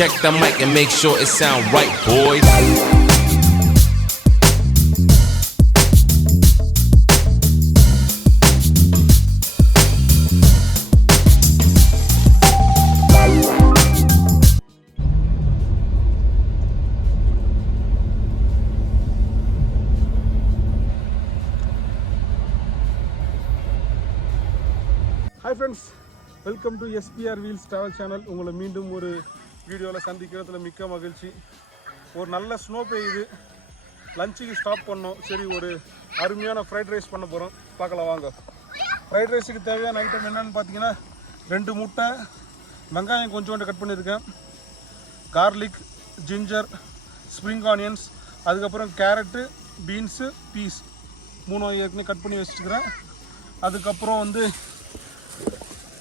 check the mic and make sure it sound right, boys. Hi friends, welcome to SPR Wheels Travel Channel. உங்களை மீண்டும் ஒரு வீடியோவில் சந்திக்கிறதுல மிக்க மகிழ்ச்சி. ஒரு நல்ல ஸ்னோ பெய்யுது, லஞ்சுக்கு ஸ்டாப் பண்ணோம். சரி, ஒரு அருமையான ஃப்ரைட் ரைஸ் பண்ண போகிறோம், பார்க்கலாம் வாங்க. ஃப்ரைட் ரைஸுக்கு தேவையான ஐட்டம் என்னென்னு பார்த்தீங்கன்னா 2 முட்டை, வெங்காயம் கொஞ்சோண்டு கட் பண்ணியிருக்கேன், கார்லிக், ஜிஞ்சர், ஸ்ப்ரிங் ஆனியன்ஸ், அதுக்கப்புறம் கேரட்டு, பீன்ஸு, பீஸ் 3 ஏற்கனவே கட் பண்ணி வச்சுருக்கிறேன். அதுக்கப்புறம் வந்து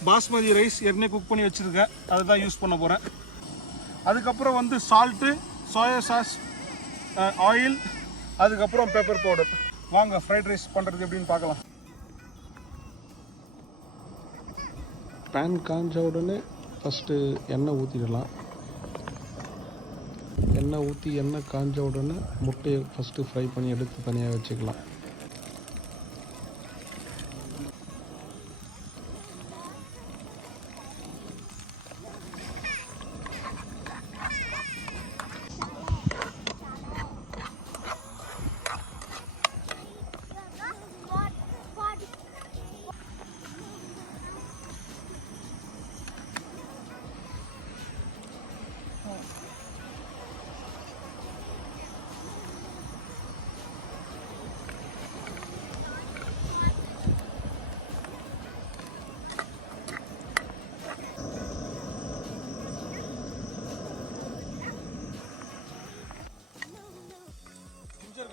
பாஸ்மதி ரைஸ் ஏற்கனவே குக் பண்ணி வச்சுருக்கேன், அதை தான் யூஸ் பண்ண போகிறேன். அதுக்கப்புறம் வந்து சால்ட்டு, சோயா சாஸ், ஆயில், அதுக்கப்புறம் பெப்பர் பவுடர். வாங்க ஃப்ரைட் ரைஸ் பண்ணுறதுக்கு எப்படின்னு பார்க்கலாம். பேன் காஞ்ச உடனே ஃபஸ்ட்டு எண்ணெய் ஊற்றிடலாம். எண்ணெய் ஊற்றி எண்ணெய் காஞ்ச உடனே முட்டையை ஃபஸ்ட்டு ஃப்ரை பண்ணி எடுத்து தனியாக வச்சுக்கலாம்.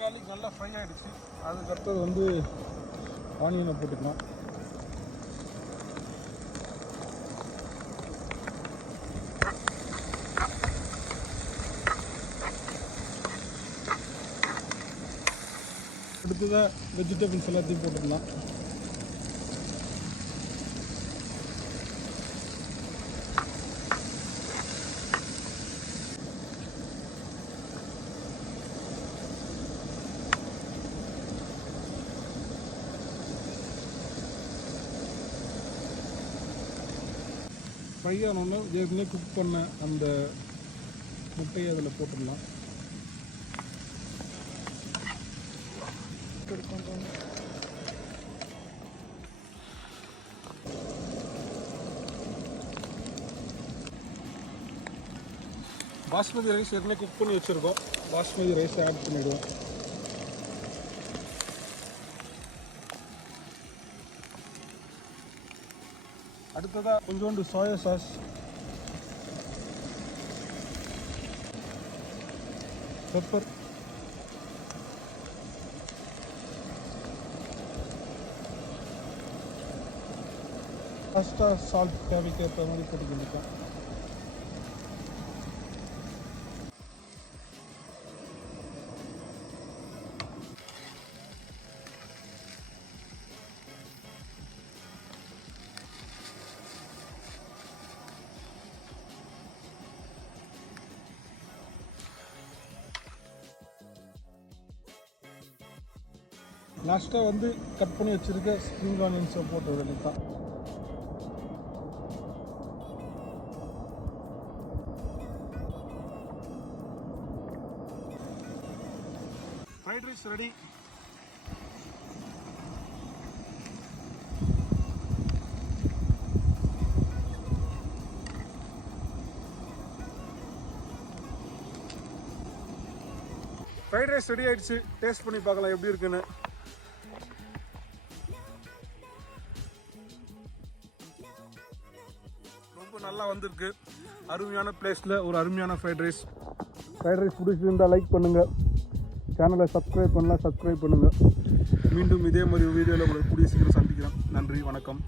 கார்லிக் நல்லா ஃப்ரை ஆகிடுச்சு. அதுக்கடுத்தது வந்து ஆனியனை போட்டுக்கலாம். அடுத்ததாக வெஜிடபிள்ஸ் எல்லாத்தையும் போட்டுக்கலாம். ஃப்ரை ஆனோன்னு ஏற்கனவே குக் பண்ண அந்த முட்டையை அதில் போட்டுடலாம். பாஸ்மதி ரைஸ் ஏற்கனவே குக் பண்ணி வச்சுருக்கோம், பாஸ்மதி ரைஸ் ஆட் பண்ணிவிடுவோம். அடுத்ததாக கொஞ்சோண்டு சோயா சாஸ், பெப்பர், ஃபஸ்ட்டாக சால்ட் தேவைக்கு ஏற்ற மாதிரி போட்டுக்கிட்டேன். லாஸ்ட்டாக வந்து கட் பண்ணி வச்சுருக்க ஸ்ப்ரிங் ஆனியன்ஸை போட்டு வேண்டியது தான். Fried rice ready. Fried rice ready ஆகிடுச்சு. டேஸ்ட் பண்ணி பார்க்கலாம் எப்படி இருக்குன்னு. ரொம்ப நல்லா வந்திருக்கு. அருமையான பிளேஸில் ஒரு அருமையான ஃப்ரைட் ரைஸ் பிடிச்சிருந்தால் லைக் பண்ணுங்கள், சேனலை சப்ஸ்கிரைப் பண்ணலாம் சப்ஸ்கிரைப் பண்ணுங்கள். மீண்டும் இதே மாதிரி வீடியோவில் உங்களை கூடிய சீக்கிரம் சந்திக்கிறேன். நன்றி, வணக்கம்.